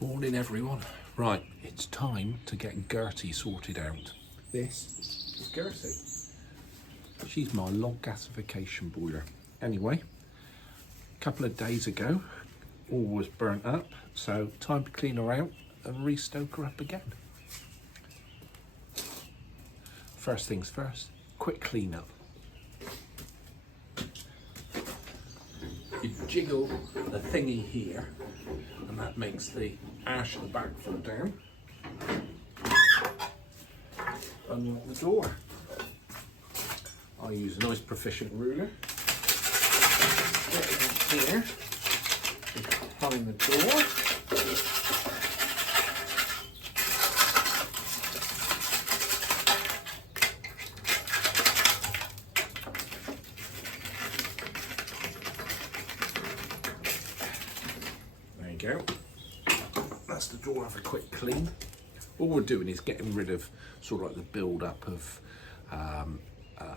Morning everyone. Right, it's time to get Gerty sorted out. This is Gerty. She's my log gasification boiler. Anyway, a couple of days ago, all was burnt up, so time to clean her out and restoke her up again. First things first, quick clean up. You jiggle the thingy here, and that makes the ash at the back fall down. Unlock the door. I use a nice proficient ruler. Get it in here, behind the door. There you go. That's the door. Have a quick clean. All we're doing is getting rid of sort of like the build-up of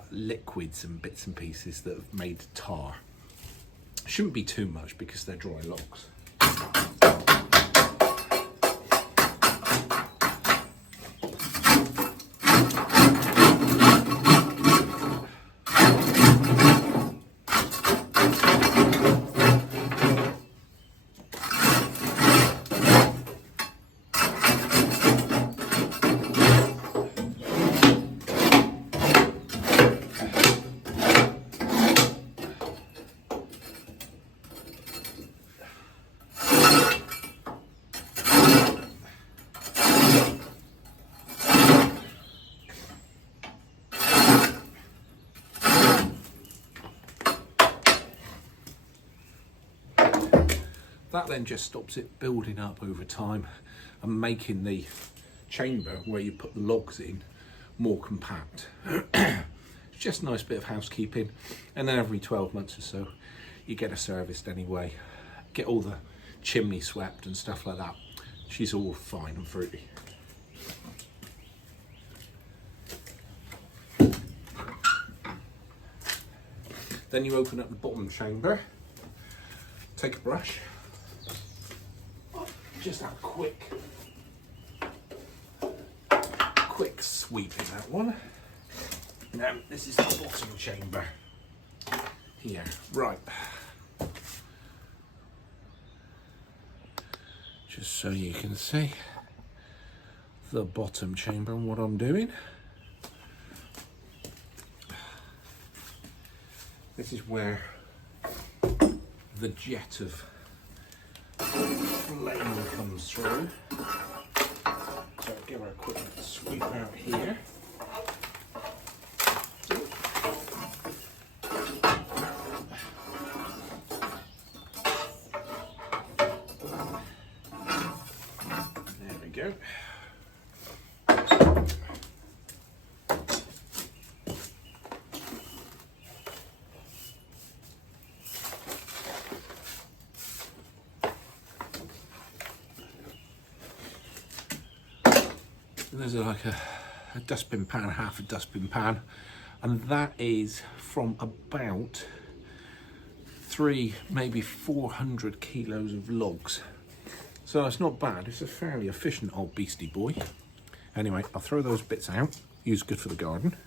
liquids and bits and pieces that have made tar. Shouldn't be too much because they're dry logs. That then just stops it building up over time and making the chamber where you put the logs in more compact. It's just a nice bit of housekeeping, and then every 12 months or so you get her serviced anyway, get all the chimney swept and stuff like that. She's all fine and fruity. Then you open up the bottom chamber, take a brush, just have a quick sweep in that one. Now this is the bottom chamber here. Right, just so you can see the bottom chamber and what I'm doing. This is where the jet of flame comes through. So I'll give her a quick sweep out here. There we go. There's like a dustbin pan, half a dustbin pan, and that is from about 300, maybe 400 kilos of logs. So it's not bad. It's a fairly efficient old beastie boy. Anyway, I'll throw those bits out. Use good for the garden.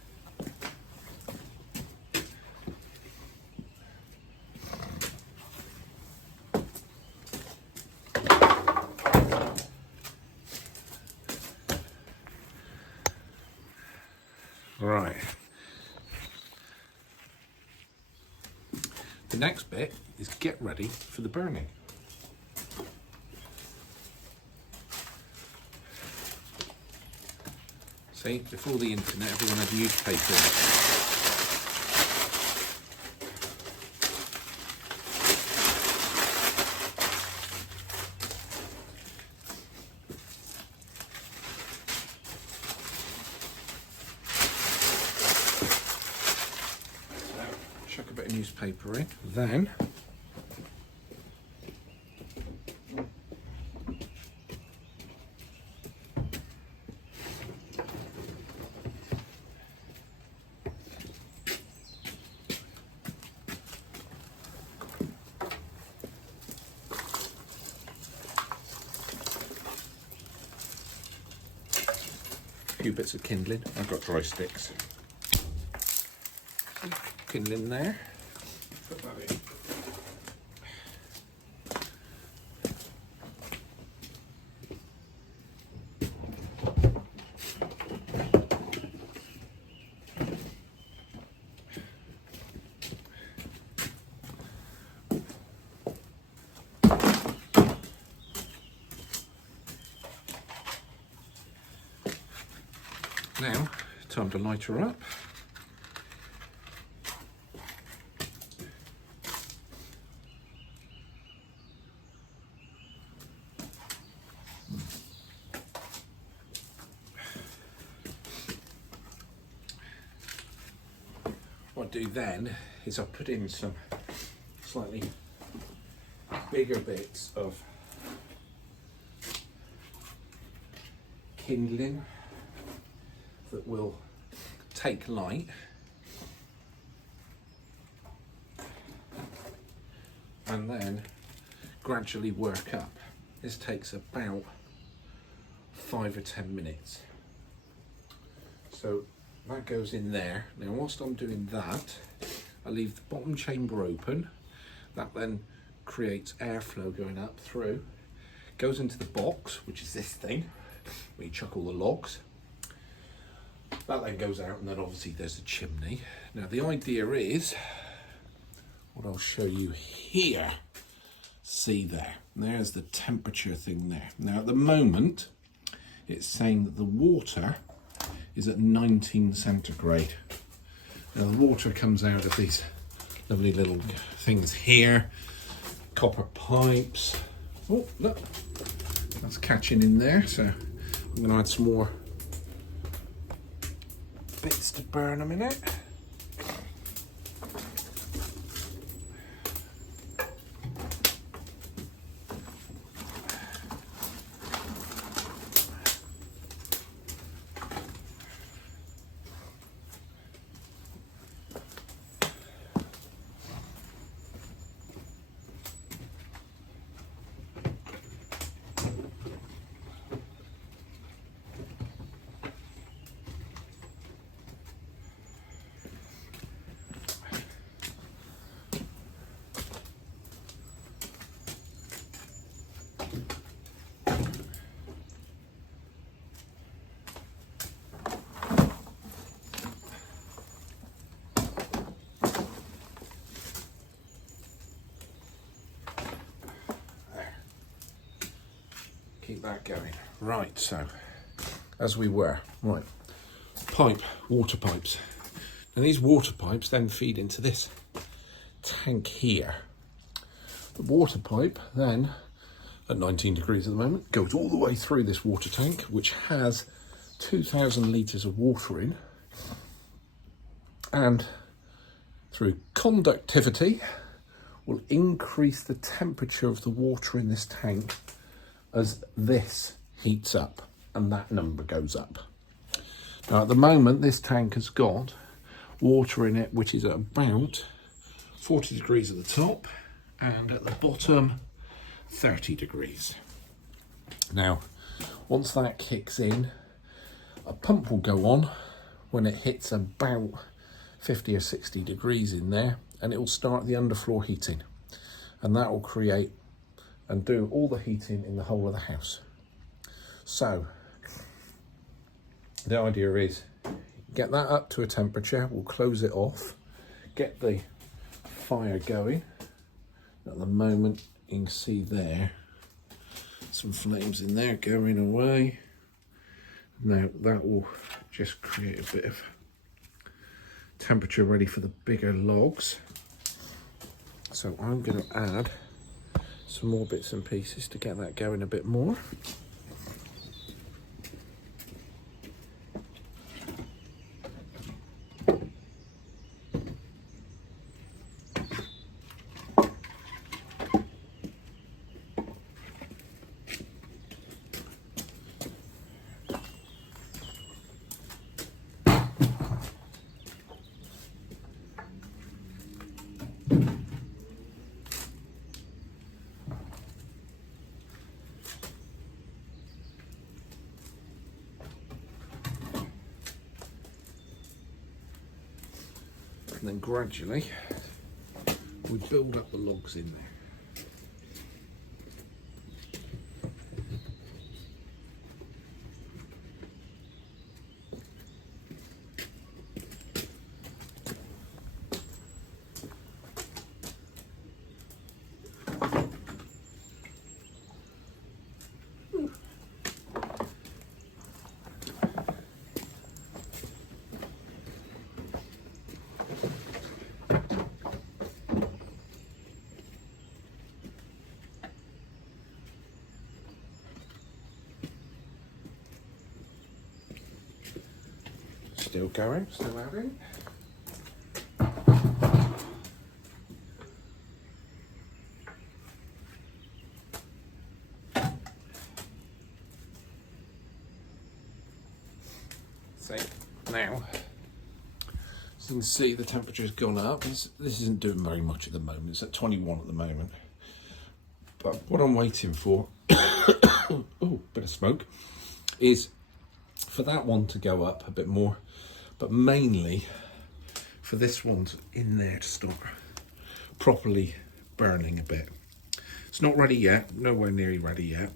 Right. The next bit is get ready for the burning. See, before the internet, everyone had newspapers. Chuck a bit of newspaper in, then few bits of kindling. I've got dry sticks. Kindling there. Put that in. Now, time to light her up. What I do then is I put in some slightly bigger bits of kindling that will take light and then gradually work up. This takes about 5 or 10 minutes. So that goes in there. Now whilst I'm doing that, I leave the bottom chamber open. That then creates airflow going up through, goes into the box, which is this thing, where you chuck all the logs. That then goes out, and then obviously there's a chimney. Now the idea is, what I'll show you here, see there, there's the temperature thing there. Now at the moment, it's saying that the water is at 19 centigrade. Now the water comes out of these lovely little things here, copper pipes. Oh, look, that's catching in there, so I'm going to add some more bits to burn a minute. Keep that going. Right, so as we were, right, water pipes. And these water pipes then feed into this tank here. The water pipe then, at 19 degrees at the moment, goes all the way through this water tank, which has 2,000 litres of water in. And through conductivity, will increase the temperature of the water in this tank as this heats up and that number goes up. Now at the moment this tank has got water in it which is at about 40 degrees at the top and at the bottom 30 degrees. Now once that kicks in, a pump will go on when it hits about 50 or 60 degrees in there, and it will start the underfloor heating, and that will create and do all the heating in the whole of the house. So the idea is get that up to a temperature, we'll close it off, get the fire going. At the moment you can see there some flames in there going away. Now that will just create a bit of temperature ready for the bigger logs. So I'm going to add some more bits and pieces to get that going a bit more. And then gradually we build up the logs in there. Still going, still adding. So now, as you can see, the temperature's gone up. This isn't doing very much at the moment. It's at 21 at the moment. But what I'm waiting for, oh, bit of smoke, is for that one to go up a bit more, but mainly for this one in there to start properly burning a bit. It's not ready yet, nowhere nearly ready yet,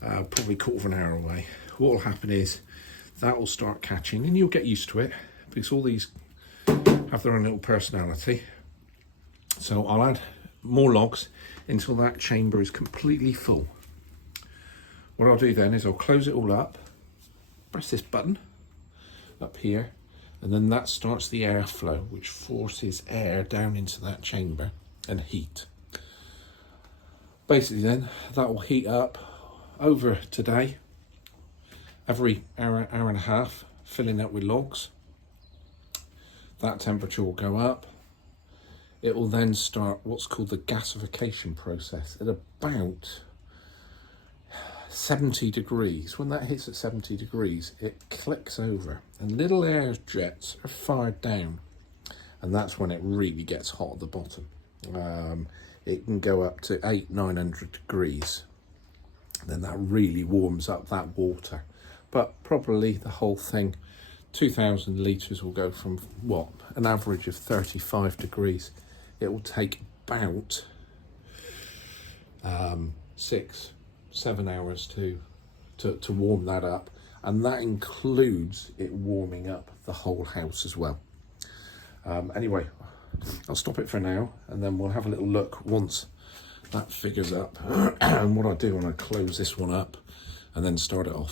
probably quarter of an hour away. What will happen is that will start catching, and you'll get used to it because all these have their own little personality. So I'll add more logs until that chamber is completely full. What I'll do then is I'll close it all up, press this button up here, and then that starts the airflow, which forces air down into that chamber and heat. Basically then, that will heat up over today, every hour, hour and a half, filling up with logs. That temperature will go up. It will then start what's called the gasification process at about 70 degrees. When that hits at 70 degrees, it clicks over and little air jets are fired down, and that's when it really gets hot at the bottom. It can go up to 800-900 degrees. Then that really warms up that water. But probably the whole thing, 2,000 litres will go from what, an average of 35 degrees. It will take about 6-7 hours to warm that up, and that includes it warming up the whole house as well. Anyway, I'll stop it for now, and then we'll have a little look once that figures up. And what I do when I close this one up and then start it off.